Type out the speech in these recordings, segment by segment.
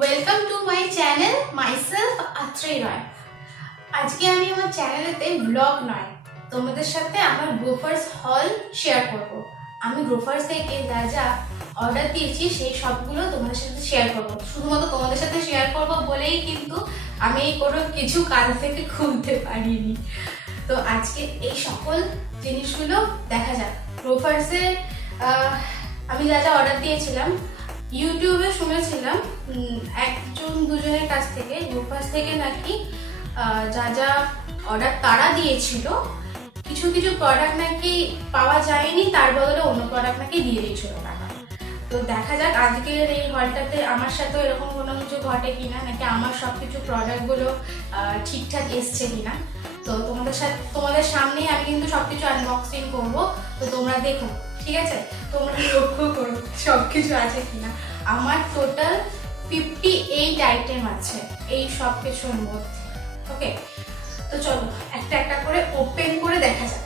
Welcome to my channel myself Atreya Roy. আজকে আমি আমার চ্যানেলেতে ব্লগ নয়, তোমাদের সাথে আমার গ্রোফার্স হল শেয়ার করব। আমি গ্রোফার্স থেকে যা যা অর্ডার দিয়েছি সেই সবগুলো তোমাদের সাথে শেয়ার করব। শুধুমাত্র তোমাদের সাথে শেয়ার করব বলেই কিন্তু আমি কোনো কিছু কাল থেকে খুলতে পারিনি। তো আজকে এই সকল জিনিসগুলো দেখা যাক। গ্রোফার্সে আমি যা যা অর্ডার দিয়েছিলাম, ইউটিউবে শুনেছিলাম একজন দুজনের কাছ থেকে গ্রোফার্স থেকে নাকি যা যা অর্ডার তারা দিয়েছিল কিছু কিছু প্রোডাক্ট নাকি পাওয়া যায়নি, তার বদলে অন্য প্রোডাক্ট নাকি দিয়ে দিয়েছিল টাকা। তো দেখা যাক আজকের এই হলটাতে আমার সাথেও এরকম কোনো কিছু ঘটে কিনা, নাকি আমার সব কিছু প্রোডাক্টগুলো ঠিকঠাক এসছে কিনা। তো তোমাদের সামনেই আমি কিন্তু সবকিছু আনবক্সিং করবো, তো তোমরা দেখো, ঠিক আছে? তোমরা লক্ষ্য করো সবকিছু আছে কিনা। আমার টোটাল 58 আইটেম আছে এই সব কিছুর মধ্যে। ওকে, তো চলো একটা একটা করে ওপেন করে দেখা যাক।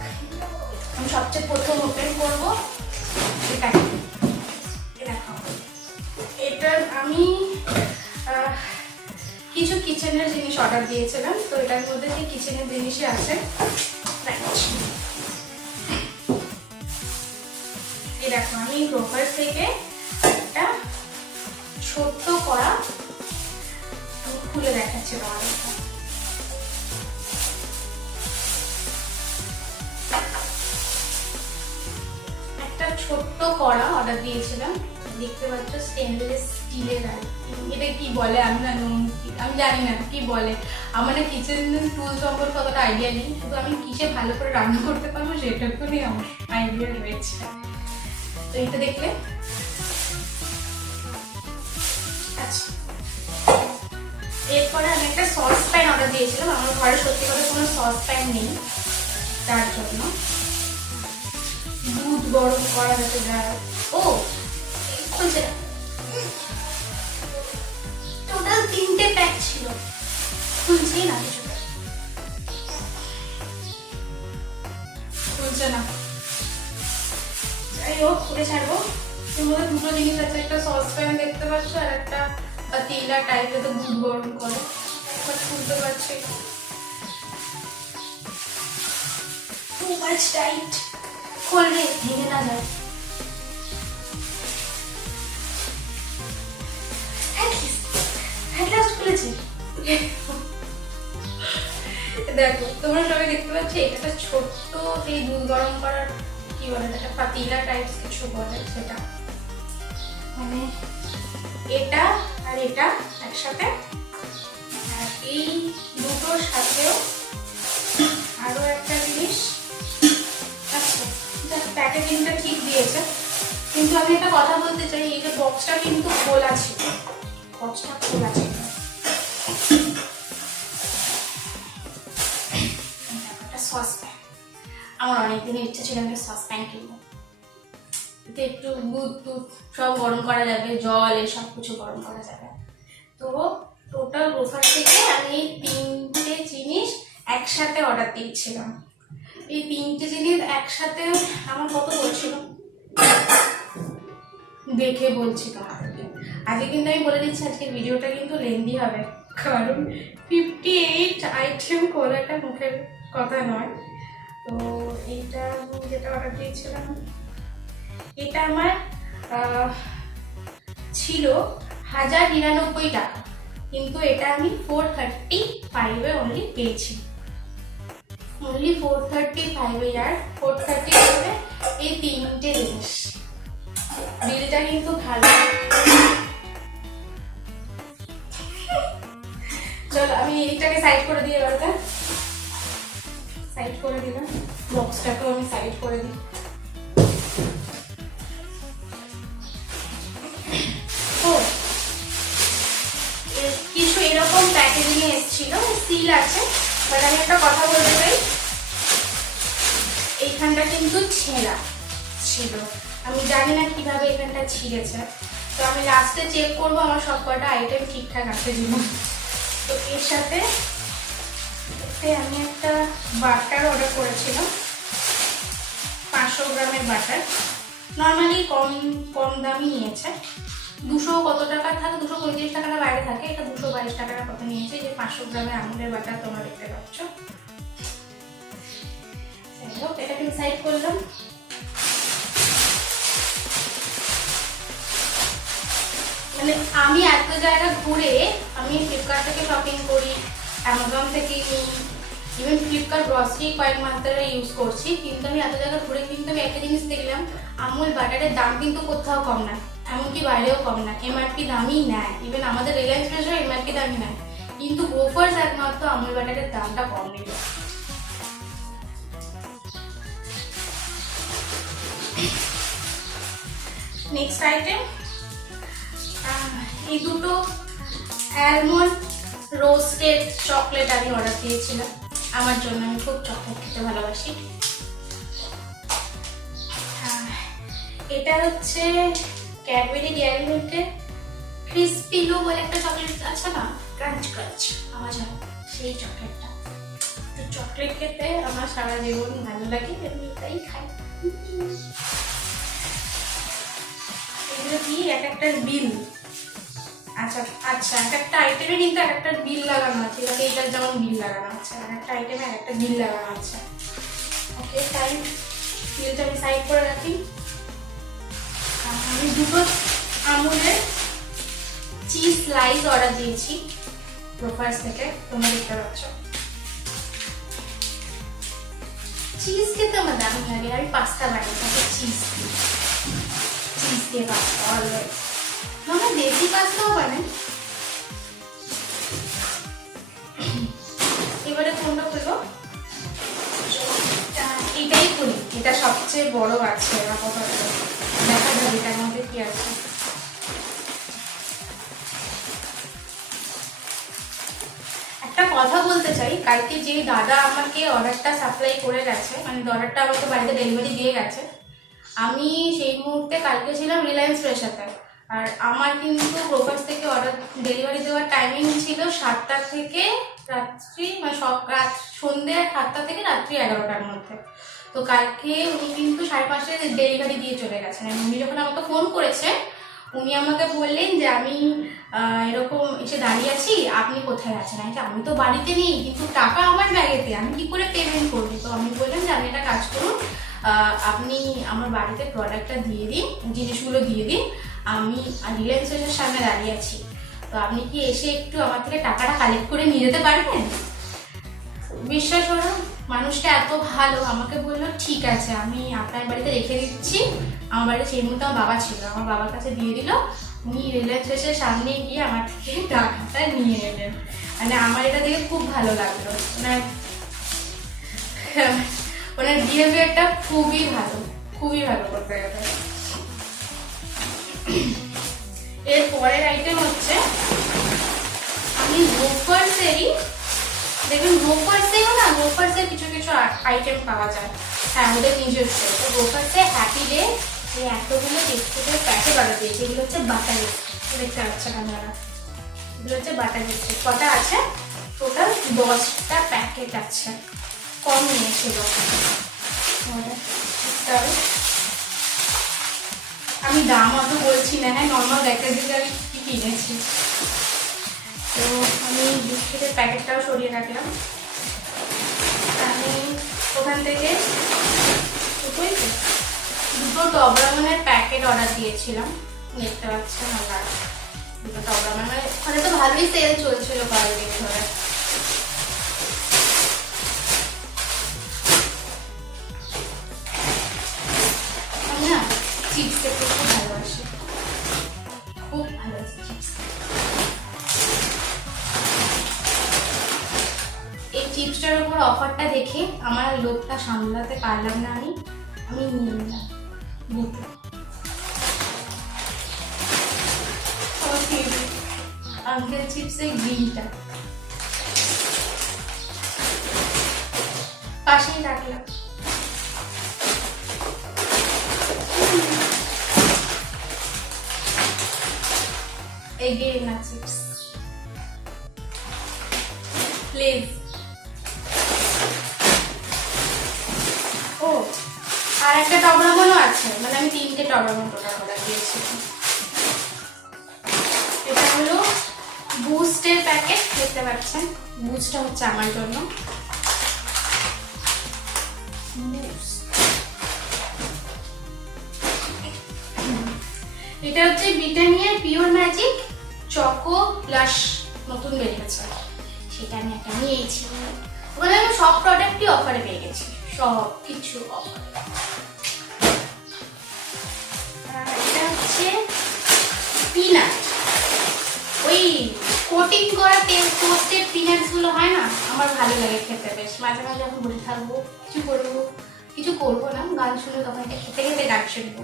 আমি সবচেয়ে প্রথম ওপেন করবো এটাকে। দেখো, এটা আমি কিছু কিচেনের জিনিস অর্ডার দিয়েছিলাম, তো এটার মধ্যে যে কিচেনের জিনিসই আছে। এই দেখো, আমি গ্রোফার্স থেকে একটা ছোট্ট কড়া খুলে দেখাচ্ছি তোমাদের। একটা ছোট্ট কড়া অর্ডার দিয়েছিলাম, দেখতে পাচ্ছ স্টেনলেস স্টিলের। আর এটা কি বলে আমি জানি না কি বলে। আমার না কিচেন টুল সম্পর্কে অতটা আইডিয়া নেই, শুধু আমি কিসে ভালো করে রান্না করতে পারবো সেটুকুনি আমার আইডিয়া রয়েছে। তো এটা দেখলে আচ্ছা। এরপরে আমি একটা সস প্যান অর্ডার দিয়েছিলাম। আমার ঘরে সত্যি করে কোনো সস প্যান নেই, তার জন্য দুধ গরম করা যাতে যায়। ও খুলছে না, টোটাল 3টে প্যাক ছিল, খুলছেই না, খুলছে না। যাই হোক, খুলে ছাড়বো। এর মধ্যে দুটো জিনিস আছে, একটা সস প্যান দেখতে পাচ্ছ আর একটা পাতিলা টাইপের তো দুধ গরম করে। একবার খুলতে পারছি, টু মাচ টাইট, খুললে ভেঙে না যায়। খুলেছি। দেখো, তোমরা সবাই দেখতে পাচ্ছ এটা একটা ছোট্ট এই দুধ গরম করার কি বলে, একটা পাতিলা টাইপ কিছু বলে, সেটা মানে এটা আর এটা একসাথে। আর এই দুটোর সাথেও আরো একটা জিনিস। আচ্ছা, প্যাকেজিংটা ঠিক দিয়েছে, কিন্তু আমি একটা কথা বলতে চাই, এই যে বক্সটা কিন্তু খোলা ছিল, বক্সটা খোলা ছিল। সসপ্যান, আমার অনেকদিনের ইচ্ছা ছিল একটা সসপ্যান কিনবো, এতে একটু দুধ টুধ সব গরম করা যাবে, জল এসব কিছু গরম করা যাবে। তো টোটাল গ্রোফার্স থেকে আমি এই 3টে জিনিস একসাথে অর্ডার দিয়েছিলাম। এই 3টে জিনিস একসাথে আমার কত বলছিল দেখে বলছি তোমাদেরকে। আজকে কিন্তু আমি বলে দিচ্ছি, আজকে ভিডিওটা কিন্তু লেন্দি হবে, কারণ 58 আইটেম করাটা মুখের কথা নয়। তো এইটা আমি যেটা অর্ডার দিয়েছিলাম, এটা আমার ছিল 1099 টাকা, কিন্তু এটা আমি 435-এ অনলি পেয়েছি। অনলি 435-এ। আর 435-এ এই 3টে জিনিস। বিলটা কিন্তু ভালো। চলো আমি এইটাকে সাইড করে দিই, এবারটা সাইড করে দিলাম, বক্সটাকেও আমি সাইড করে দিই। কিছু এরকম প্যাকেজিং এ এসেছিল, সিল আছে, বাট আমি একটা কথা বলতে চাই, এইখানটা কিন্তু ছেঁড়া ছিল। আমি জানি না কিভাবে এখানটা ছিঁড়েছে, তো আমি লাস্টে চেক করবো আমার সব কটা আইটেম ঠিকঠাক আছে কিনা। তো এর সাথে আমি একটা বাটার অর্ডার করেছিলাম, 500 গ্রামের বাটার। নর্মালি কম দামই নিয়েছে, 200 কত টাকা থাকে, 235 টাকাটা বাইরে টাকা কত নিয়েছে, যে 500 গ্রামের আমুলের বাটার তোমরা দেখতে পাচ্ছ। এটাকে ডিসাইড করলাম। মানে আমি এত জায়গা ঘুরে, আমি ফ্লিপকার্ট থেকে শপিং করি, অ্যামাজন থেকে নিই, ইভেন ফ্লিপকার্ট গ্রসারি কয়েক মাস ধরে ইউজ করছি, কিন্তু আমি এত জায়গা ঘুরে কিন্তু আমি একটা জিনিস দেখলাম, আমুল বাটারের দাম কিন্তু কোথাও কম না, এমনকি বাইরেও কম না, এমআরপি দামই নেয়। ইভেন আমাদের রিলায়েন্স ফ্রেশও এমআরপি দামই নেয়, কিন্তু গোফার্স একমাত্র আমুল বাটারের দামটা কম নিল। নেক্সট আইটেম, এই দুটো অ্যালমন্ড রোস্টেড চকলেট আমি অর্ডার দিয়েছিলাম আমার জন্য, আমি খুব চকলেট খেতে ভালোবাসি। এটা হচ্ছে ক্যাডবেরি ডেয়ারি মিল্কের ক্রিসপি লো বলে একটা চকলেট আছে না, ক্রাঞ্চ ক্রাঞ্চ আওয়াজ হয়, সেই চকলেটটা। তো চকলেট খেতে আমার সারা জীবন ভালো লাগে, আমি এটাই খাই। এগুলো কি এক একটা বিল, আচ্ছা আচ্ছা, এক একটা আইটেমে কিন্তু এক একটা বিল লাগানো আছে, এটাকে এটার যেমন বিল লাগানো আছে, এক একটা আইটেমে এক একটা বিল লাগানো আছে। ওকে, সাইড বিলটা আমি সাইড করে রাখি। আমি দুটো আমুলের চিজ স্লাইস অর্ডার দিয়েছি গ্রোফার্স থেকে, তোমরা দেখতে পাচ্ছ। চিজ খেতে আমার দারুণ লাগে, আমি পাস্তা বানাই তাতে চিজ দিয়ে পাস্তা অলওয়েজ, আমরা দেশি পাস্তাও বানাই। এবারে কোনটা খুলবো, এটাই খুলি, এটা সবচেয়ে বড় আছে, দেখা যাবে এটার মধ্যে কি আছে। একটা কথা বলতে চাই, কালকে যে দাদা আমাকে অর্ডারটা সাপ্লাই করে গেছে, মানে অর্ডারটা আমাকে বাড়িতে ডেলিভারি দিয়ে গেছে, আমি সেই মুহূর্তে কালকে ছিলাম রিলায়েন্স ফ্রেশাতে, আর আমার কিন্তু গ্রোফার্স থেকে অর্ডার ডেলিভারি দেওয়ার টাইমিং ছিল 7টা থেকে রাত্রি, মানে সন্ধ্যে 7টা থেকে রাত্রি 11টার মধ্যে। তো কালকে উনি কিন্তু 5:30টায় ডেলিভারি দিয়ে চলে গেছেন। উনি যখন আমাকে ফোন করেছে, উনি আমাকে বললেন যে আমি এরকম এসে দাঁড়িয়ে আছি, আপনি কোথায় আছেন। আমি তো বাড়িতে নেই, কিন্তু টাকা আমার ব্যাগেতে, আমি কি করে পেমেন্ট করবো। তো আমি বললাম যে আপনি একটা কাজ করুন, আপনি আমার বাড়িতে প্রোডাক্টটা দিয়ে দিন, জিনিসগুলো দিয়ে দিন, আমি রিলায়েন্সের সামনে দাঁড়িয়ে আছি, তো আপনি কি এসে একটু আমার থেকে টাকাটা কালেক্ট করে নিয়ে যেতে পারবেন। বিশ্বাস করুন, মানুষটা এত ভালো, আমাকে বললো ঠিক আছে আমি আপনার বাড়িতে রেখে দিচ্ছি। আমার বাড়িতে সেই মুহূর্তে আমার বাবা ছিল, আমার বাবার কাছে দিয়ে দিল, উনি রিলায়েন্সের সামনে গিয়ে আমার থেকে টাকাটা নিয়ে এলেন। মানে আমার এটা দেখে খুব ভালো লাগলো, ওনার বিহেভিয়ারটা খুবই ভালো, খুবই ভালো করতে গেলে। এর পরের আইটেম হচ্ছে, আমি গোফার্সেরই, দেখুন গোফার্সেও না, গোফার্সের কিছু কিছু আইটেম পাওয়া যায়, হ্যাঁ ওদের নিজস্ব। তো গোফার্সে হ্যাপি ডে এই এতগুলো বিস্কুটের প্যাকেট অর্ডার দিয়েছে, এগুলো হচ্ছে বাটার বিস্কুট, দেখতে পাচ্ছেন আপনারা, এগুলো হচ্ছে বাটার বিস্কুট। কটা আছে, টোটাল 10টা প্যাকেট আছে, কম নিয়েছিল। আমি দাম অত বলছি না, হ্যাঁ নর্মাল দেখা দিতে আমি কি কিনেছি। তো আমি বিস্কুটের প্যাকেটটাও সরিয়ে রাখলাম। আমি ওখান থেকে দুটো টবরামনের প্যাকেট অর্ডার দিয়েছিলাম, দেখতে পাচ্ছেন আমরা, দুটো টবরামন, মানে ওখানে তো ভালোই সেল চলছিল কয়েকদিন ধরে। আমি না চিপস খেতে খুব ভালোবাসি, খুব ভালোবাসি চিপস। এই চিপসটার উপর অফারটা দেখে আমার লোভটা সামলাতে পারলাম না, আমি নিয়ে নিলাম দুটো। আঙ্কেল চিপসের গ্রিনটা পাশেই রাখলাম। Again, chips. Please. ও আর একটা টবরামনও আছে, মানে আমি 3টে টবরামন টোটাল অর্ডার দিয়েছিলাম। এটা হলো বুস্ট বুস্টের প্যাকেট দেখতে পাচ্ছেন। বুস্টটা হচ্ছে আমার জন্য। এটা হচ্ছে Britannia pure magic choco plus নতুন বেরিয়েছে, সেটা আমি একটা নিয়েছি। ওখানে আমি সব প্রোডাক্টই অফারে পেয়ে গেছি, সব কিছু অফারে। এটা হচ্ছে পিনাট, ওই কোটিং করা টোস্টেড পিনাটস গুলো হয় না, আমার ভালো লাগে খেতে বেশ। মাঝে মাঝে যখন বসে থাকবো কিছু করবো না, গান শুনে তখন এটা খেতে খেতে গান শুনবো।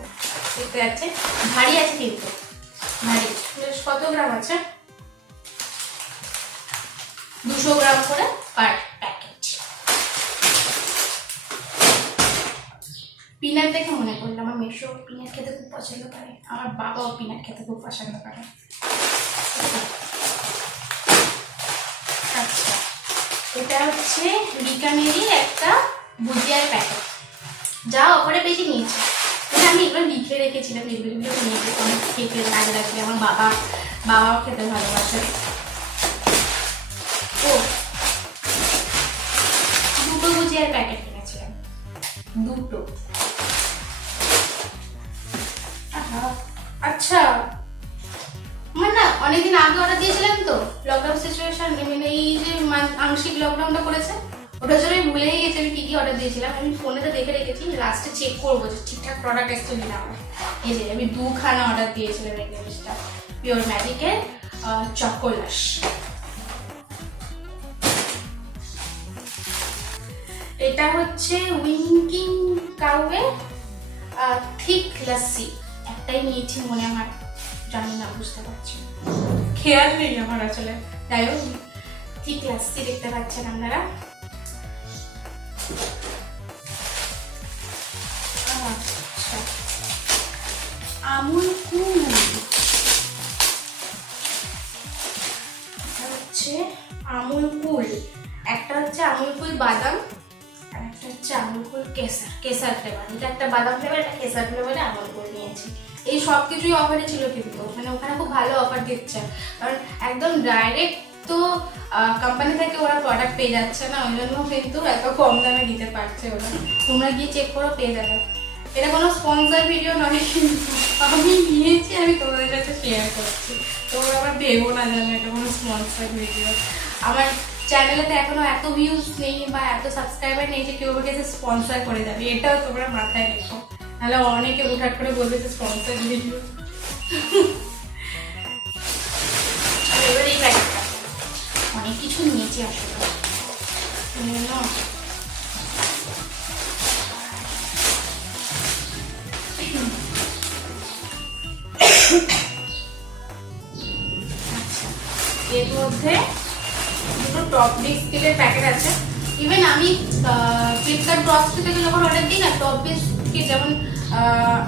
দেখতে যাচ্ছে ভারী আছে কিন্তু, ভারী। কত গ্রাম আছে? 200 গ্রাম করে পার প্যাকেট। পিনাট দেখে মনে করলো আমার মেশো পিনাট খেতে খুব পছন্দ করে, আমার বাবাও পিনাট খেতে খুব পছন্দ করে। আচ্ছা, এটা হচ্ছে বিকানেরি একটা ভুজিয়ার প্যাকেট, যা অফারে বেশি নিয়েছে। আমি এগুলো লিখে রেখেছিলাম, এগুলো নিয়ে অনেক খেতে কাজে লাগবে। আমার বাবাও খেতে ভালোবাসে। ও, দুটো ভুজিয়ার প্যাকেট কিনেছিলাম, দুটো। আচ্ছা, মানে না অনেকদিন আগে অর্ডার দিয়েছিলাম তো, লকডাউন সিচুয়েশন, মানে এই যে আংশিক লকডাউনটা করেছে, ওটার জন্য আমি ভুলেই গেছি আমি কি কি অর্ডার দিয়েছিলাম। আমি ফোনেতে দেখে রেখেছি, লাস্টে চেক করবো যে ঠিকঠাক প্রোডাক্ট এসছে কিনা আমার। এই যে আমি 2খানা অর্ডার দিয়েছিলাম এই জিনিসটা, পিওর ম্যাজিকের চকোলাস। এটা হচ্ছে উইঙ্কিং কাউয়ের থিক লাসি, একটাই নিয়েছি মনে আমার, জানি না, বুঝতে পারছি খেয়াল নেই আমার আসলে। যাই হোক, থিক লাসি দেখতে পাচ্ছেন আপনারা। আমুল কুল হচ্ছে আমুল কুল, একটা হচ্ছে আমুল কুল বাদাম আর একটা হচ্ছে আমুল কুল কেসার ফ্লেভার। এটা একটা বাদাম ফ্লেভার, একটা কেসার ফ্লেভারে আমুল কুল নিয়েছি। এই সব কিছুই অফারে ছিল, কিন্তু মানে ওখানে খুব ভালো অফার দিচ্ছে, কারণ একদম ডাইরেক্ট তো কোম্পানি থেকে ওরা প্রোডাক্ট পেয়ে যাচ্ছে না, ওই জন্য কিন্তু এত কম দামে দিতে পারছে ওরা। তোমরা গিয়ে চেক করো, পেয়ে যাবে। এটা কোনো স্পন্সর ভিডিও নয়, কিন্তু আমি নিয়েছি, আমি তোমাদের কাছে শেয়ার করছি। তোমরা আবার ভেবো না জানো এটা কোনো স্পন্সর ভিডিও। আমার চ্যানেলেতে এখনো এত ভিউজ নেই বা এত সাবস্ক্রাইবার নেই যে কেউ আমাকে স্পন্সর করে যাবে, এটাও তোমরা মাথায় রেখো, নাহলে অনেকে উঠাট করে বলবে যে স্পন্সর ভিডিও। এবার এই প্যাকেটটা অনেক কিছু নিয়েছি আসলে। এর মধ্যে দুটো টপ বিস্কিটের প্যাকেট আছে। ইভেন আমি ফ্লিপকার্ট ড্রপস থেকে যখন অর্ডার দিই না, টপ বিস্কিট যেমন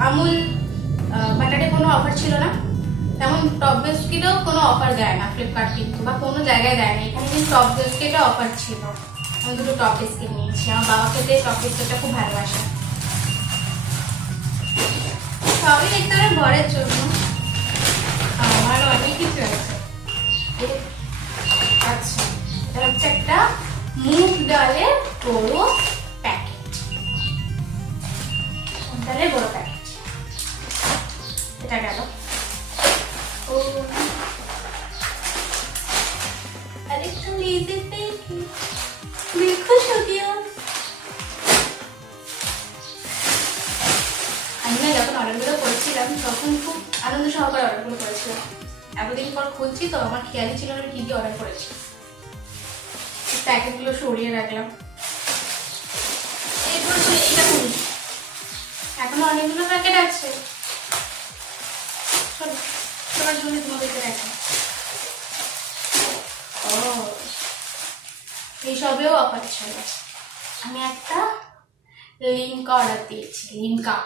আমুল বাটারে কোনো অফার ছিল না, তেমন টপ বিস্কিটেও কোনো অফার দেয় না ফ্লিপকার্ট, কিন্তু বা কোনো জায়গায় দেয় না। এখানে কিন্তু টপ বিস্কিটে অফার ছিল, আমি দুটো টপ বিস্কিট নিয়েছি। আমার বাবাকে দিয়ে টপ বিস্কিটটা খুব ভালোবাসে। সবই দেখতে হবে ঘরের জন্য, আমার অনেক কিছু আছে। আচ্ছা, এটা হচ্ছে একটা মুগ ডালের বড় প্যাকেট, মুগ ডালের বড় প্যাকেট। এটা গেল। ও আরেকটা লেজের প্যাকেট দেখো সবিয়া। আমি না যখন অর্ডারগুলো করেছিলাম তখন খুব আনন্দ সহকারে অর্ডারগুলো করেছিলাম। এতদিন পর খুলছি তো আমার খেয়ালই ছিল না কি কি অর্ডার করেছি। প্যাকেটগুলো সরিয়ে রাখলাম। এরপর এটা খুলি, এখনো অনেকগুলো প্যাকেট আছে। তোমার জন্য তোমাদেরকে দেখা। ও, এইসবেও অফার ছিল। আমি একটা লিমকা অর্ডার দিয়েছি, লিমকা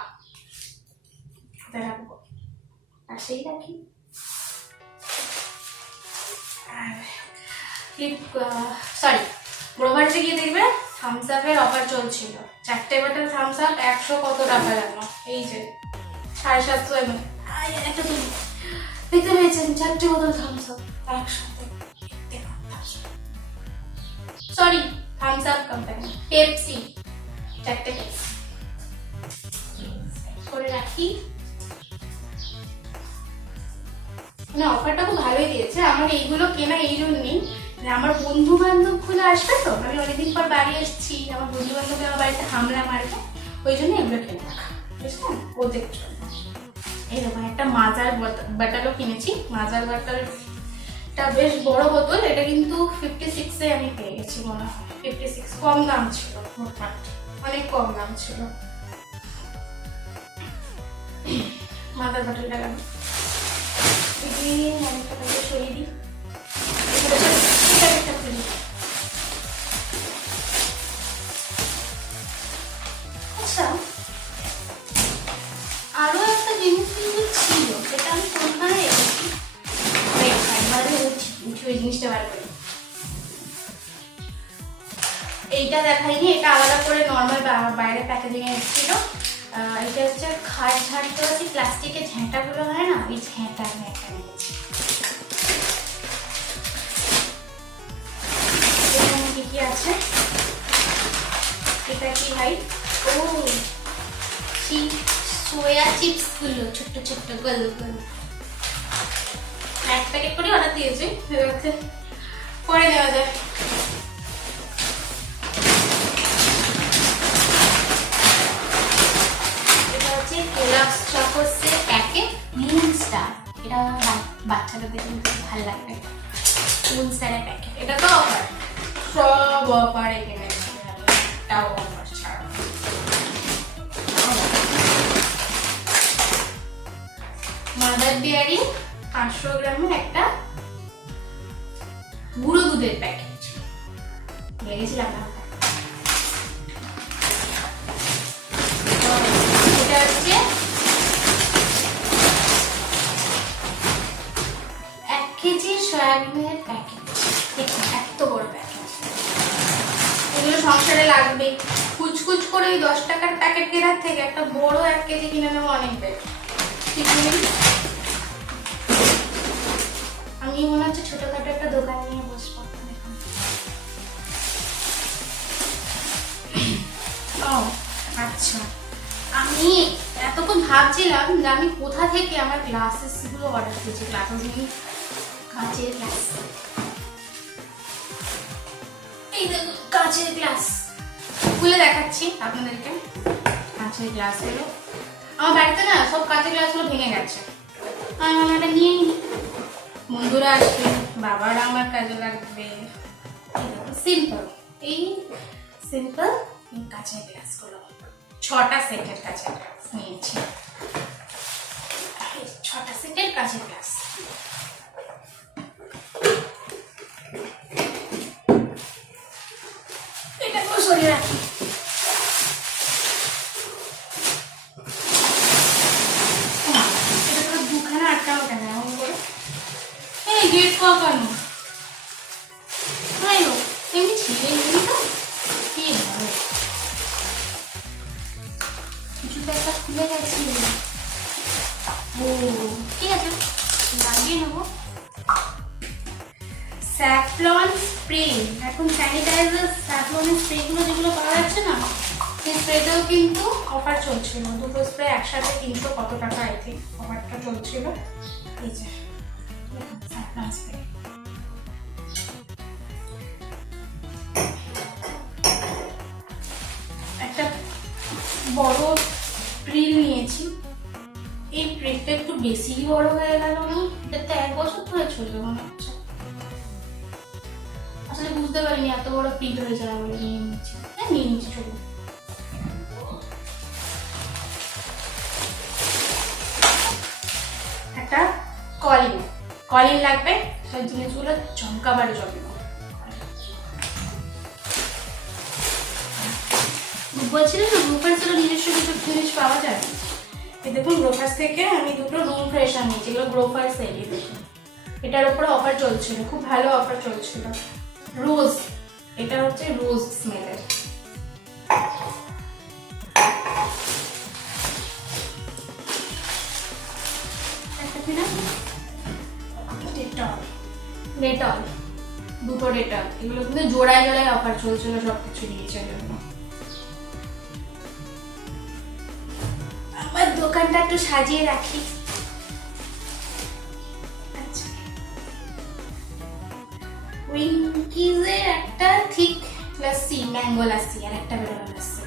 রাখবো, পাশেই রাখি। সরি, গ্রোভার্সে গিয়ে দেখবে থামস আপের অফার চলছিল। 4টে বোতল থামস আপ 100 কত টাকা জানো? এই যে 750 ml। একটা তুলি দেখতে পেয়েছেন, 4টে বোতল Thums Up 100। Sorry, Thums Up company, Pepsi 4টে করে রাখি। মানে অফারটা খুব ভালোই দিয়েছে। আমার এইগুলো কেনা এই জন্যই, আমার বন্ধু বান্ধব গুলো আসবে তো, আমি অনেকদিন পর বাড়ি এসেছি, আমার বন্ধু বান্ধব আমার বাড়িতে হামলা মারবে, ওই জন্য এগুলো কিনে রাখা, বুঝলেন, ওদের জন্য। এইরকম একটা মাজার বাটালও কিনেছি। মাজার বাটালটা বেশ বড় বোতল, এটা কিন্তু 56 এ আমি পেয়ে গেছি মনে হয়। 56 কম দাম ছিল, মোটমাট অনেক কম দাম ছিল। মাজার বাটালটা গেল, অনেকটা কাজে সরিয়ে দিই। আচ্ছা, আরো একটা জিনিস কিন্তু ছিল, যেটা আমি কোনখানে রেখেছি, ওই জিনিসটা বার করি। এইটা দেখাইনি, এটা আলাদা করে নর্মাল বাইরে প্যাকেজিং এ এসেছিল। এটা হচ্ছে খাট ঝাড়তে হচ্ছে প্লাস্টিকের ঝাঁটাগুলো হয় না, ওই ঝাঁটা আমি একটা নিয়েছি। এখানে কি কি আছে, এটা কি ভাই, ও সোয়া চিপস গুলো, ছোট্ট ছোট্ট গোল গোল, এক প্যাকেট করে অর্ডার দিয়েছি, পরে দেওয়া যায়। এটা হচ্ছে কেলগস চকোসের প্যাকেট, মুন স্টার, এটা বাচ্চাদের কিন্তু ভালো লাগবে। মুন স্টারের প্যাকেট, এটা তো অফার, সব অফারে কিনেছি, এটাও অফার ছাড়া। মাদার ডেয়ারি 500 গ্রামের একটা গুঁড়ো দুধের প্যাকেট লেগেছিলাম না। এটা হচ্ছে 1 কেজি সয়াবিনের প্যাকেট, দেখুন এত বড় প্যাকেট। এগুলো সংসারে লাগবে, কুচকুচ করে ওই 10 টাকার প্যাকেট কেনার থেকে একটা বড় 1 কেজি কিনে নেবো, অনেক বেশি। আমি মনে হচ্ছে ছোটখাটো একটা দোকান নিয়ে বসবো। ও আচ্ছা, আমি এতক্ষণ ভাবছিলাম যে আমি কোথা থেকে আমার গ্লাসেস গুলো অর্ডার দিয়েছি। গ্লাসেস গুলো কাঁচের গ্লাস, এই দেখো কাঁচের গ্লাস, খুলে দেখাচ্ছি আপনাদেরকে। কাঁচের গ্লাস গুলো আমার বাড়িতে না, সব কাঁচের গ্লাস গুলো ভেঙে গেছে, আমি এটা নিয়েই নি। বন্ধুরা আসবে, বাবারা আমার কাজে লাগবে। সিম্পল, এই সিম্পল কাঁচের গ্লাস গুলো 6টা সেটের কাঁচের গ্লাস নিয়েছি, 6টা সেটের কাঁচের গ্লাস। এটা সরিয়ে রাখি। দুখানা আটকানো কেন এমন করে, এই গেট পাকানো এমনি ছিঁড়ে নিবি তো, কি হবে, কিছুটা একটা খুলে গেছে। ও ঠিক আছে, লাগিয়ে নেবো। স্যাফলন স্প্রে, এখন স্যানিটাইজার স্যাফলনের স্প্রেগুলো যেগুলো পাওয়া যাচ্ছে না, সেই স্প্রেটাও কিন্তু অফার চলছিল। দুটো স্প্রে একসাথে 300 কত টাকা, আই থিঙ্ক অফারটা চলছিল। এই যে স্যাফলন স্প্রে, একটা বড় প্রিল নিয়েছি। এই প্রিলটা একটু বেশি বড় হয়ে গেল না, এটা তো 1 বছর ধরে চলবে মনে হচ্ছে। আসলে বুঝতে পারিনি এত বড় প্রিল হয়ে যাবে বলে নিয়ে নিচ্ছি। হ্যাঁ নিয়ে নিচ্ছি, চলুন। একটা কলিন লাগবে, সব জিনিসগুলো চমকাবার জন্য। বলছিলাম না গ্রোফার্সেরও নিজস্ব কিছু জিনিস পাওয়া যায়। এই দেখুন গ্রোফার্স থেকে আমি দুটো রুম ফ্রেশনার নিয়েছি, এগুলো গ্রোফার্স এরিয়ে দেখুন। এটার উপরে অফার চলছিল, খুব ভালো অফার চলছিল। রোজ, এটা হচ্ছে রোজ স্মেলের। ডেটল, দুটো ডেটল, এগুলো কিন্তু জোড়ায় জোড়ায় অফার চলছিল সবকিছু নিয়েছে জন্য। আমার দোকানটা একটু সাজিয়ে রাখি। আচ্ছা, উইঙ্কিজের একটা ঠিক লাসি, ম্যাঙ্গো লাসি, আর একটা বেরোনো লাসি।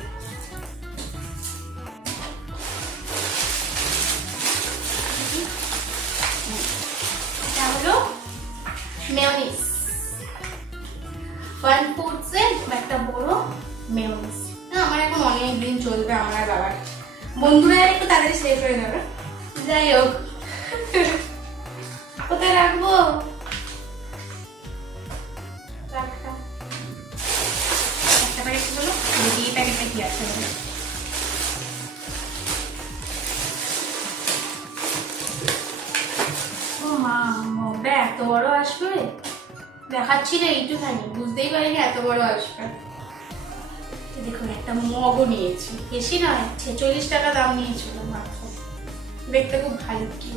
এটা হলো মেয়োনিজ, ফান ফুডস এর একটা বড় মেয়োনিজ। আমার এখন অনেক দিন চলবে, আমার বাবার বন্ধুরা একটু তাড়াতাড়ি শেষ হয়ে যাবে। যাই হোক, কোথায় রাখবো? একটা প্যাকেট হলো, এই প্যাকেটটা কি আছে? ও মা, মগটা এত বড় আসবে দেখাচ্ছিল এইটুখানি, বুঝতেই পারিনি এত বড় আসবে। দেখুন, একটা মগও নিয়েছি, বেশি নয়, 46 টাকা দাম নিয়েছিল মাত্র। দেখতে খুব ভালো। কি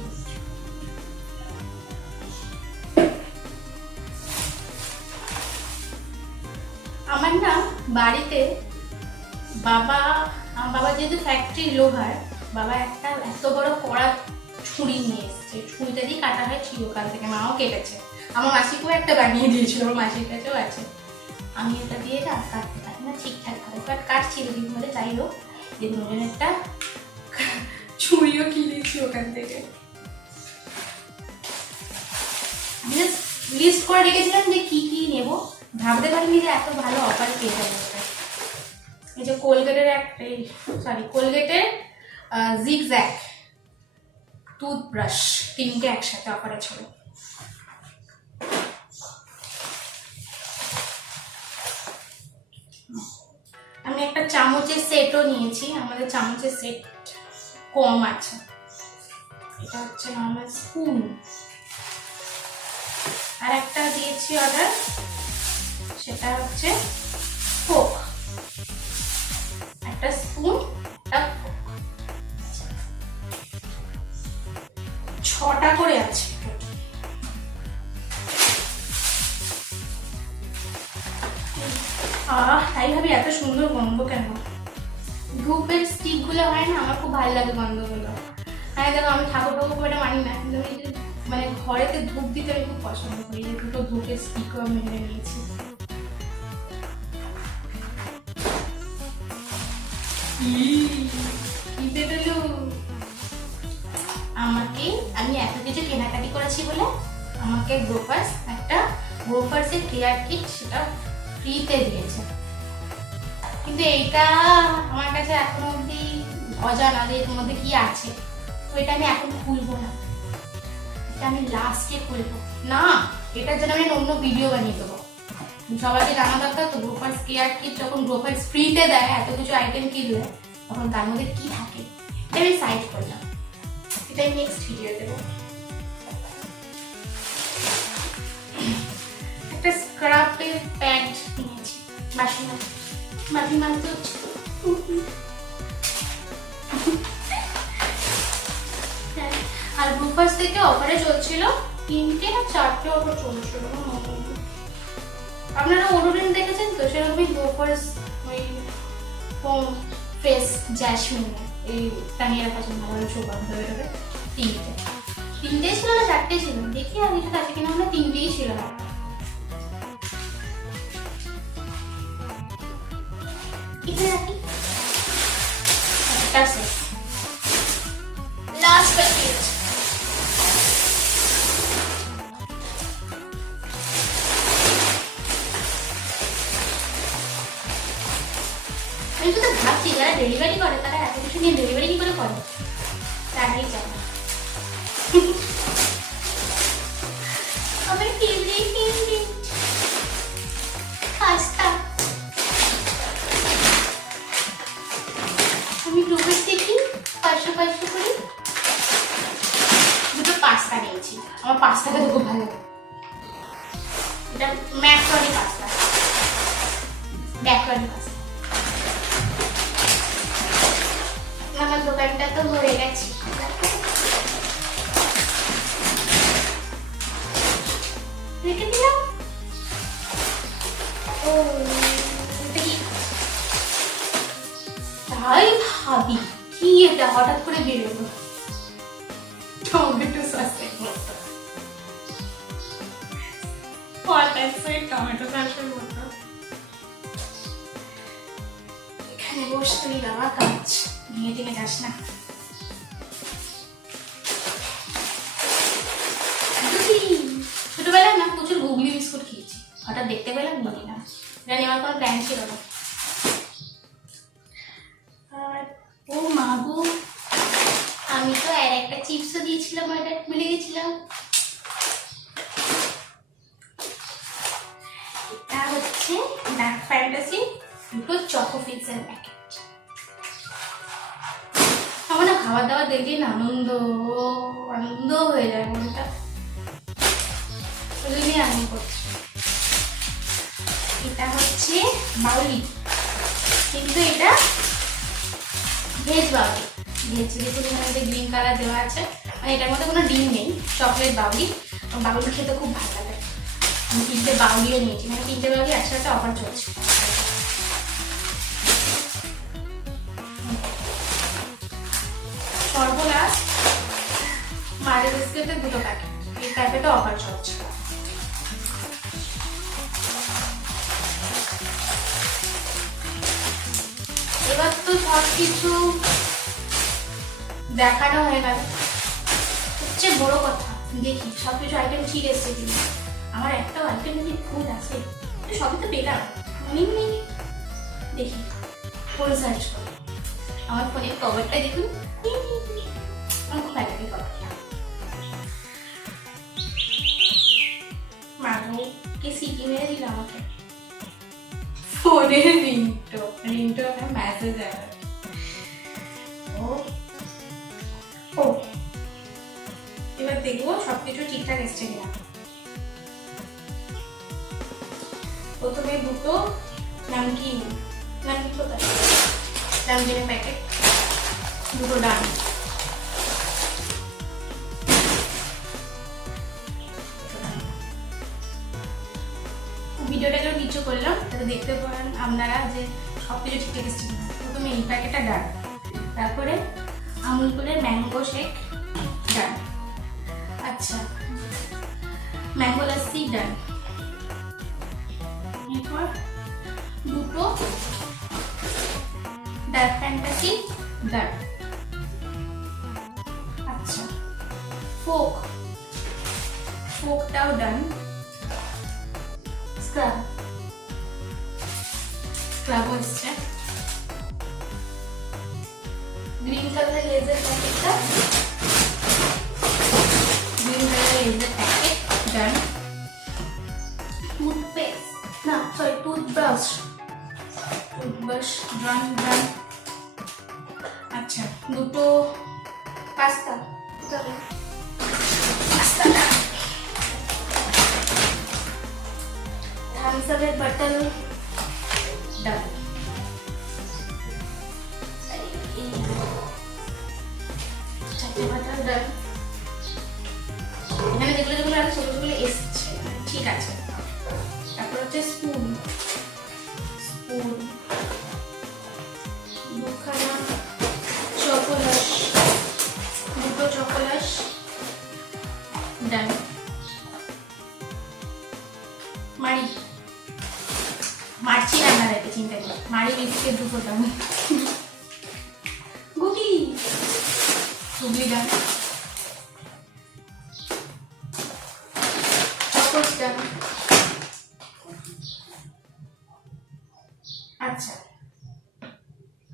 আমার না বাড়িতে আমার বাবা যেহেতু ফ্যাক্টরি লোহার, বাবা একটা এত বড় কড়া ছুরি নিয়ে এসেছে। ছুরিটা দিয়ে কাটা হয় চিরকাল থেকে, মাও কেটেছে, আমার মাসিকেও একটা বানিয়ে দিয়েছিল, আমার মাসির কাছেও আছে। আমি এটা দিয়ে না কাটতে পারি না ঠিকঠাক ভাবে, বাট কাটছি দুদিন ধরে। যাই হোক, দেখুন একটা ছুরিও কিনেছি ওখান থেকে। আমি লিস্ট করে রেখেছিলাম যে কি কি নেব, ভাবতে পারিনি যে এত ভালো অফার পেয়ে যাবো। এই যে কোলগেটের জিগজ্যাগ টুথব্রাশ, 3টে একসাথে অফারে ছিল। আমি একটা চামচের সেটও নিয়েছি, আমাদের চামচের সেট কম আছে। এটা হচ্ছে নর্মাল স্পুন। আর একটা দিয়েছি অর্ডার, সেটা হচ্ছে ফোক, একটা স্পুন, একটা ফোক। 6টা করে আছে। তাই ভাবি এত সুন্দর গন্ধ কেন? ধূপের স্টিক গুলো হয় না, আমার খুব ভালো লাগে গন্ধগুলো। হ্যাঁ দেখো, আমি ঠাকুর এটা মানি না, কিন্তু আমি মানে ঘরেতে ধূপ দিতে আমি খুব পছন্দ করি। এই দুটো ধূপের স্টিকও আমি এনে নিয়েছি। কি বেরোলো আমাকে? আমি এত কিছু কেনাকাটি করেছি বলে আমাকে গ্রোফার্সের ক্লিয়ার কিট সেটা ফ্রিতে দিয়েছে। কিন্তু এইটা আমার কাছে এখনো অব্দি অজানা যে এর মধ্যে কি আছে, তো এটা আমি এখন খুলবো না, এটা আমি লাস্টে খুলবো। না, এটার জন্য আমি অন্য ভিডিও বানিয়ে দেবো। সবাইকে জানা দরকার তো, গ্রোফার্স কেয়ার কিট যখন গ্রোফার্স ফ্রিতে দেয় এত কিছু আইটেম কিনলে, তখন তার মধ্যে কি থাকে এটা আমি সাইড করলাম, এটা আমি নেক্সট ভিডিও দেবো। একটা স্ক্রাবের প্যাড নিয়েছি, বাসি মাঝে হচ্ছে। আর গ্রোফার্স থেকে অফারে চলছিল 3টে না 4টে অফার চলছিল। আপনারা ওডোরিন দেখেছেন তো, সেরকমই গ্রোফার্স ওই হোম ফ্রেশ জ্যাসমিন, এই টানিয়ে রাখার জন্য ভালো সুগন্ধ বেরোবে। 3টে ছিল না 4টে ছিল, দেখি আর কিছু আছে কিনা, আমরা 3টেই ছিল। এখানে রাখি একটা শেষ, লাস্ট প্যাকেট। আমি তো ভাবছি যারা ডেলিভারি করে তারা এত কিছু নিয়ে ডেলিভারি কি করে করে, তারাই জানে। আমার ফেভারিট পাস্তা। আমি গ্রুপের থেকে 500 করে দুটো পাস্তা নিয়েছি। আমার পাস্তাটা খুব ভালো লাগে, এটা ম্যাকারনি পাস্তা, আমার দোকানটা তো হয়ে গেছে। রেখে দিলাম। ও দেখি, তাই ভাবি কি এটা হঠাৎ করে বেরোলো টমেটো সসের মতো। টমেটো সসের মতো এখানে বসতেই বাবা কাজ, নিয়ে টেনে যাস না। ছোটবেলায় না প্রচুর গুগলি বিস্কুট খেয়েছি, হঠাৎ দেখতে পেলাম নিয়ে নিলাম, জানি আমার কোনো প্ল্যান ছিল না। আর ও মাগো, আমি তো আর একটা চিপসও দিয়েছিলাম, অর্ডার ভুলে গেছিলাম। এটা হচ্ছে ডার্ক ফ্যান্টাসি দুটো চকো ফিক্সের প্যাকেট। আমার না খাবার দাবার দেখলেই না আনন্দ আনন্দ হয়ে যায় মনটা, ওই জন্যই আমি করছি। এটা হচ্ছে বাউলি, কিন্তু এটা ভেজ বাউলি, ভেজ মধ্যে গ্রিন কালার দেওয়া আছে, মানে এটার মধ্যে কোনো ডিম নেই, চকলেট বাউলি। বাউলি খেতে খুব ভালো লাগে। আমি 3টে বাউলিও নিয়েছি, মানে 3টে বাউলি একসাথে অফার চলছে। সর্বনাশ মারি বিস্কুটের 2টো প্যাকেট, এই প্যাকেটও অফার চলছে। এবার তো সব কিছু দেখানো হয়ে গেল, হচ্ছে বড় কথা দেখি সবকিছু আইটেম ঠিক এসছে কিনা। আমার একটাও আইটেম যদি ভুল আছে, সবই তো পেলাম, দেখি ফোন সার্চ করি। আমার ফোনের কভারটা দেখুন, আমার খুব ভালো লাগে কভারটা। মাকে সিটি মেরে দিল আমাকে, ফোনের রিংটো মেসেজ আসে। ও এবার দেখবো সবকিছু ঠিকঠাক এসছে কিনা। প্রথমে 2টো নামকিন কোথায়, নামকিনের প্যাকেট 2টো ডান। ভিডিওটাকে কিছু করলাম যাতে দেখতে পারেন আপনারা যে সবকিছু ঠিকঠাক এসছে কিনা। প্রথমে এই প্যাকেটটা ডান, তারপরে আমুল কুলের ম্যাঙ্গো শেক ডান, আচ্ছা ম্যাঙ্গো লাসি ডান, এরপর 2টো ডার্ক ফ্যান্টাসি ডান, আচ্ছা ফোকটাও ডান, স্ক্রাব হচ্ছে গ্রিন কালার লেজার প্যাকেটটা, গ্রিন কালার লেজার প্যাকেট ডান। টুথপেস্ট না সরি টুথব্রাশ ডান। আচ্ছা 2টো পাস্তা থামস আপের বটল ডান। এখানে যেগুলো আছে সেগুলো এসছে ঠিক আছে। তারপর হচ্ছে স্পুন 2খানা চকোলাস, 2টো চকোলাস ডান। মারছি না আপনাদেরকে, চিন্তা করি মারি বিস্কুট 2টো দাম, গুগলি ডান, চকোস ডান। আচ্ছা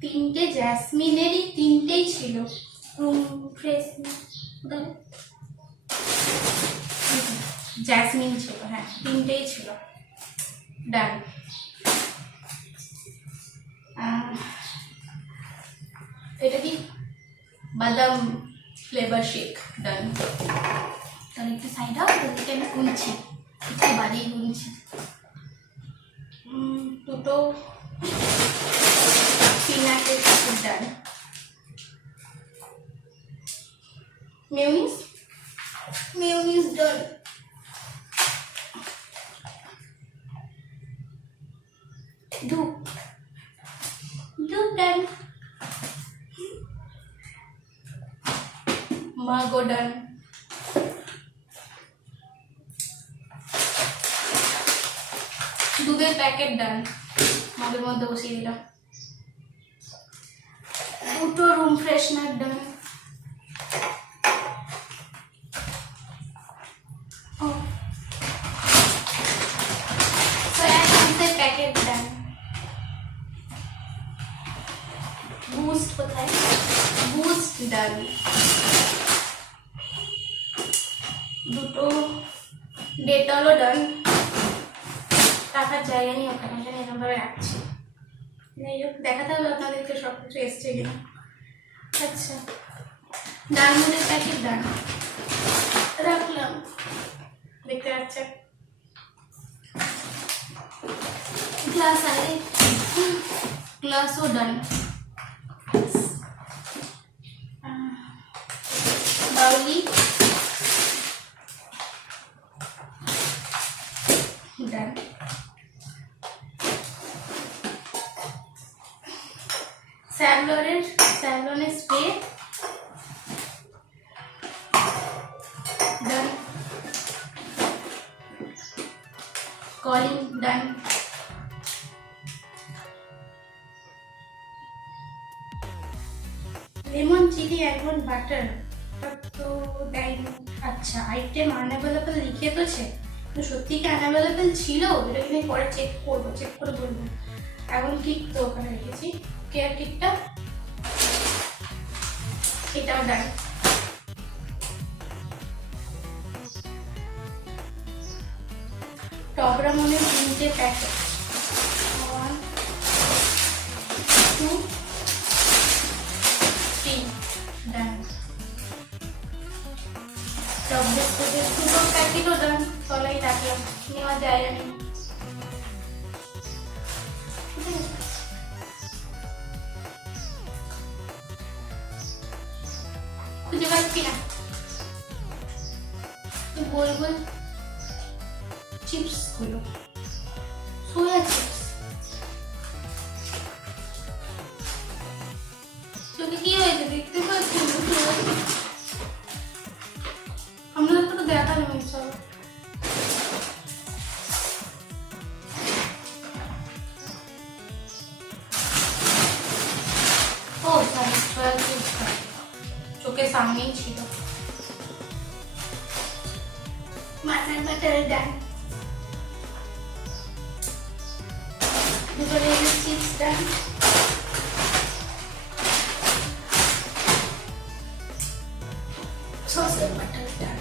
3টে জ্যাসমিনেরই 3টেই ছিল, ফ্রেশ জ্যাসমিন ছিল, হ্যাঁ 3টেই ছিল ডান। এটা কি বাদাম ফ্লেভার শেক ডান। তাহলে একটু সাইড আউট, ওদিকে আমি গুনছি, একটু বাড়িয়ে গুনছি। 2টো পিনাটের প্যাকেট ডান। মেয়োনিজ ডান। ধূপ ধূপ ডান, মাগো ডান, দুধের প্যাকেট ডান, মগের মধ্যে বসিয়ে দিলাম। দুটো রুম ফ্রেশনার ডান, সয়া চিংসের প্যাকেট ডান, বুস্ট কোথায়, বুস্ট ডান, দুটো ডেটলও ডান, টাকার জায়গা নিয়ে ওখানে এরকম ভাবে রাখছি, যাই হোক দেখাতে হবে আপনাদেরকে সব কিছু এসছে কিনা। আচ্ছা, ডালমুড়ের প্যাকেট ডান রাখলাম, দেখতে পাচ্ছেন। গ্লাস আছে, গ্লাসও ডান, বাউলি ডান, স্যাভলনের স্প্রে ডান, কলিং ডান, লেমন চিলি অ্যালমন্ড বাটার তো দেয়নি। আচ্ছা, আইটেম আনঅ্যাভেলেবল লিখে তোছে, তো সত্যি কি আনঅ্যাভেলেবল ছিল, এটা কিন্তু পরে চেক করে বলবো। এখন কিট তো ওখানে রেখেছি, কেয়ার কিটটা এটাও ডান, টবরামনের 3টে প্যাকেট, 1 2 3 ডান, টপ বিস্কুটের 2টো প্যাকেটও ডান, তলাই রাখলাম, নেওয়া জায়গা নেই। খুঁজে পাচ্ছি না, গোল গোল চিপস গুলো, সোয়া চিপস, চোখে কি হয়েছে দেখতে পাচ্ছি না, আমরা তো দেখালাম সব। ও সরি, সোয়া চিপস চোখের সামনেই ছিল। মাথার বাটার ডান, দুটো লেবু চিপস ডান, সসের বাটার ডান,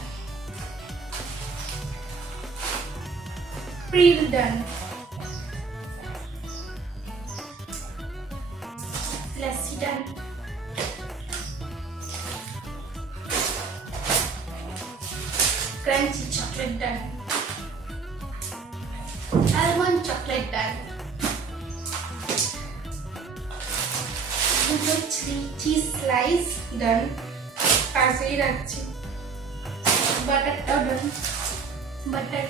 প্রিল ডান, লস্যি ডান, ক্রাঞ্চি চকলেট ডান, আলমন্ড চকলেট ডান, দুটো চিজ স্লাইস ডান, পাশেই রাখছি, বাটারটাও ডান, বাটার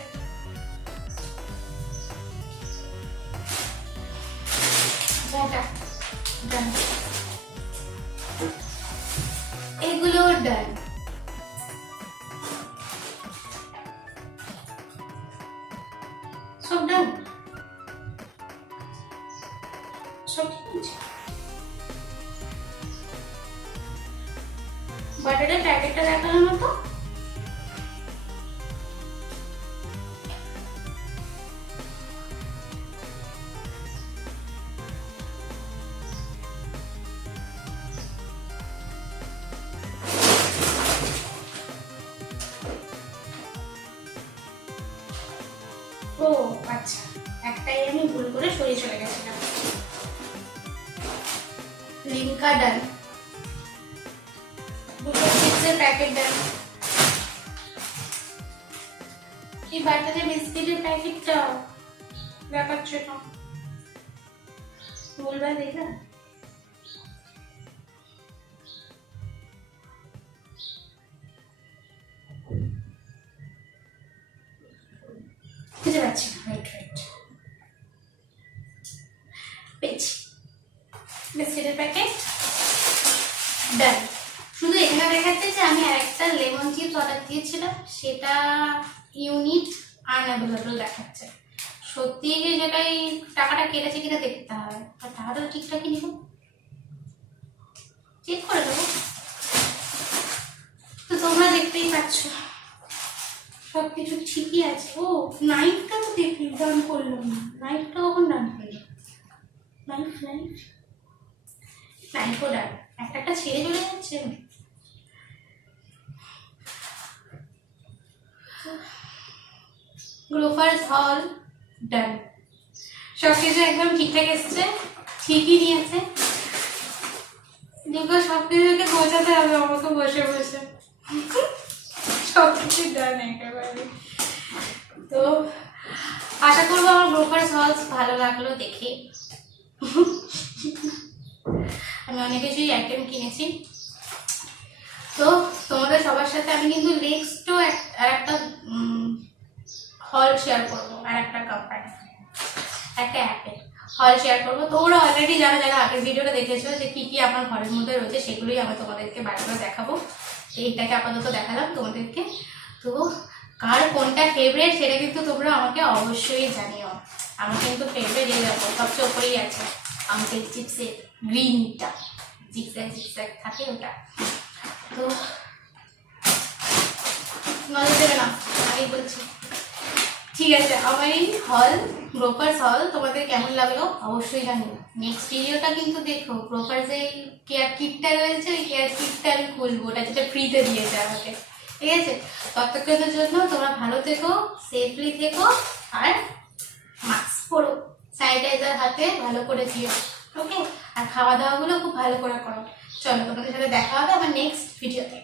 ডান, এগুলো ডান, সব ডান, সব ঠিক আছে। বাটারের প্যাকেটটা দেখালাম তো, ও আচ্ছা, একটাই আমি ভুল করে সরিয়ে চলে গেছিলাম। লিমকা ডান, দুটো চিপসের প্যাকেট ডান, এই বাটারের বিস্কিটের প্যাকেটটা দেখাচ্ছে না, বলবা দেখা খুঁজে পাচ্ছি না, ওয়েট বিস্কিটের প্যাকেট ডান। শুধু এখানে দেখাচ্ছে যে আমি আরেকটা লেমন চিপস অর্ডার দিয়েছিলাম, সেটা ইউনিট আনঅ্যাভেলেবল দেখাচ্ছে। সত্যি যে যেটাই টাকাটা কেটেছে কিনা দেখতে হবে, আর টাকাটা ঠিকঠাকই নিব, চেক করে দেবো। তো তোমরা দেখতেই পাচ্ছ সবকিছু ঠিকই আছে। ও নাইফটা তো দেখি ডান করলাম না, নাইফটা কখন ডান করলাম? নাইফও ডান, একটা ছেড়ে চলে যাচ্ছে। গ্রোফার্স হল ডান, সবকিছু একদম ঠিকঠাক এসছে, ঠিকই নিয়েছে। দেখো সবকিছুকে বোঝাতে হবে আমাকে বসে বসে, সবকিছু ডান একেবারে। তো আশা করবো আমার গ্রোফার্স হল ভালো লাগলো দেখে। আমি অনেক কিছুই আইটেম কিনেছি। তো তোমাদের সবার সাথে আমি কিন্তু নেক্সটও একটা হল শেয়ার করবো, আর একটা কোম্পানি, একটা অ্যাপে হল শেয়ার করবো। তোমরা অলরেডি যারা যারা আগের ভিডিওটা দেখেছো যে কি কি আমার ঘরের মধ্যে রয়েছে, সেগুলোই আমি তোমাদেরকে বারে বারে দেখাবো। এইটাকে আপাতত দেখালাম তোমাদেরকে। তো কার কোনটা ফেভারিট সেটা কিন্তু তোমরা আমাকে অবশ্যই জানিও। আমার কিন্তু ফেভারিট এই দেখো সবচেয়ে ওপরেই আছে আঙ্কেল চিপসের গ্রিনটা, জিগজ্যাগ থাকে ওটা। তো নজর দেবে না, আগেই বলছি। ঠিক আছে, আমার এই হল গ্রোফার্স হল তোমাদের কেমন লাগলো অবশ্যই জানিও। নেক্সট ভিডিওটা কিন্তু দেখো গ্রোফার্স এই কেয়ার কিটটা রয়েছে, ওই কেয়ার কিটটা আমি খুলবো, ওটা যেটা ফ্রিতে দিয়েছে আমাকে। ঠিক আছে, ততক্ষণের জন্য তোমরা ভালো থেকো, সেফলি থেকো, আর মাস্ক পরো, স্যানিটাইজার হাতে ভালো করে দিও। ওকে, আর খাওয়া দাওয়াগুলো খুব ভালো করে করো। চলো তোমাদের সাথে দেখা হবে আমার নেক্সট ভিডিওতে।